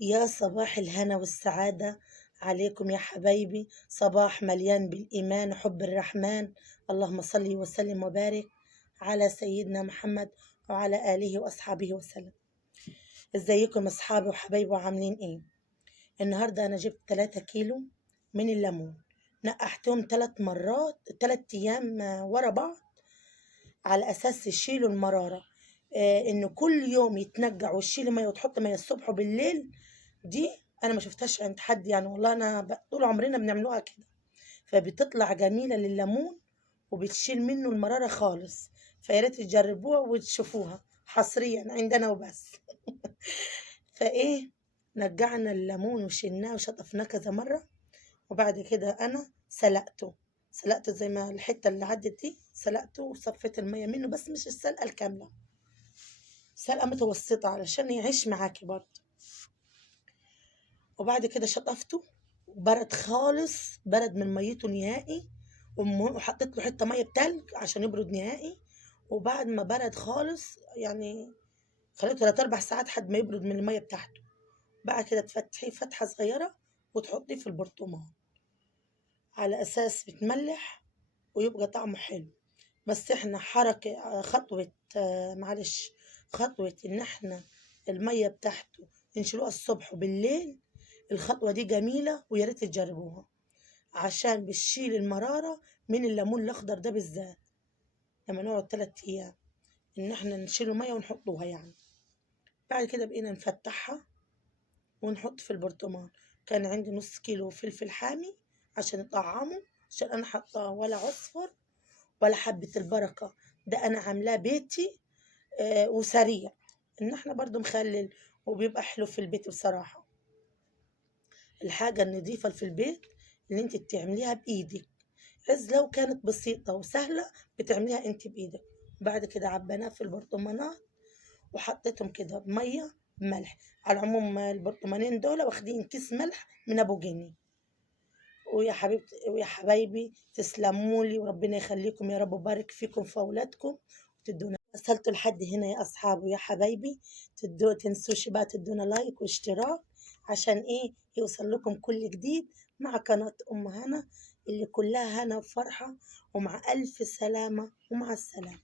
يا صباح الهنا والسعادة عليكم يا حبايبي، صباح مليان بالإيمان وحب الرحمن. اللهم صل وسلم وبارك على سيدنا محمد وعلى آله وأصحابه وسلم. ازيكم أصحابي وحبايبي وعاملين إيه؟ النهاردة أنا جبت 3 كيلو من الليمون، نقحتهم 3 مرات 3 أيام ورا بعض، على أساس يشيلوا المرارة. إنه كل يوم يتنقع وتشيل مية وتحط مية الصبح وبالليل، دي انا ما شفتهاش عند حد، يعني والله انا طول عمرنا بنعملوها كده، فبتطلع جميله لليمون وبتشيل منه المراره خالص. فيا ريت تجربوها وتشوفوها حصريا عندنا وبس. فايه، نقعنا الليمون وشلناه وشطفناه كذا مره، وبعد كده انا سلقته زي ما الحته اللي عدت دي، سلقته وصفيت الميه منه، بس مش السلقه الكامله، سلقه متوسطه علشان يعيش معاكي برضه. وبعد كده شطفته وبرد خالص، برد من ميته نهائي، وحطيت له حته ميه بتلج عشان يبرد نهائي. وبعد ما برد خالص، يعني خليته 3 4 ساعات لحد ما يبرد من الميه بتاعته. بعد كده تفتحيه فتحه صغيره وتحطيه في البرطمان على اساس بتملح ويبقى طعمه حلو. بس احنا حركه خطوه، معلش، خطوه ان احنا الميه بتاعته نشيلوها الصبح وبالليل. الخطوة دي جميلة ويا ريت تجربوها، عشان بتشيل المرارة من الليمون الأخضر ده بالذات. لما نقعد 3 أيام إن إحنا نشيله مية ونحطوها يعني. بعد كده بقينا نفتحها ونحط في البرطمان. كان عندي نص كيلو فلفل حامي عشان يطعمه، عشان أنا حاطاه ولا عصفر ولا حبة البركة، ده أنا عاملاه بيتي. وسريع، إن إحنا برضو مخلل وبيبقى حلو في البيت بصراحة. الحاجة النظيفة اللي في البيت اللي انت بتعمليها بإيدك، إذ لو كانت بسيطة وسهلة بتعمليها انت بإيدك. بعد كده عبيناها في البرطمانات وحطيتهم كده بمية بملح. على العموم البرطمانين دول واخدين كيس ملح من أبو جنيه. ويا حبيبتي ويا حبايبي تسلموا لي، وربنا يخليكم يا رب، وبارك فيكم في أولادكم وتدونا. وصلتوا لحد هنا يا أصحابي ويا حبايبي، تنسوش بقى تدونا لايك واشتراك، عشان إيه يوصل لكم كل جديد مع قناة أم هنا اللي كلها هنا وفرحة، ومع ألف سلامة ومع السلامة.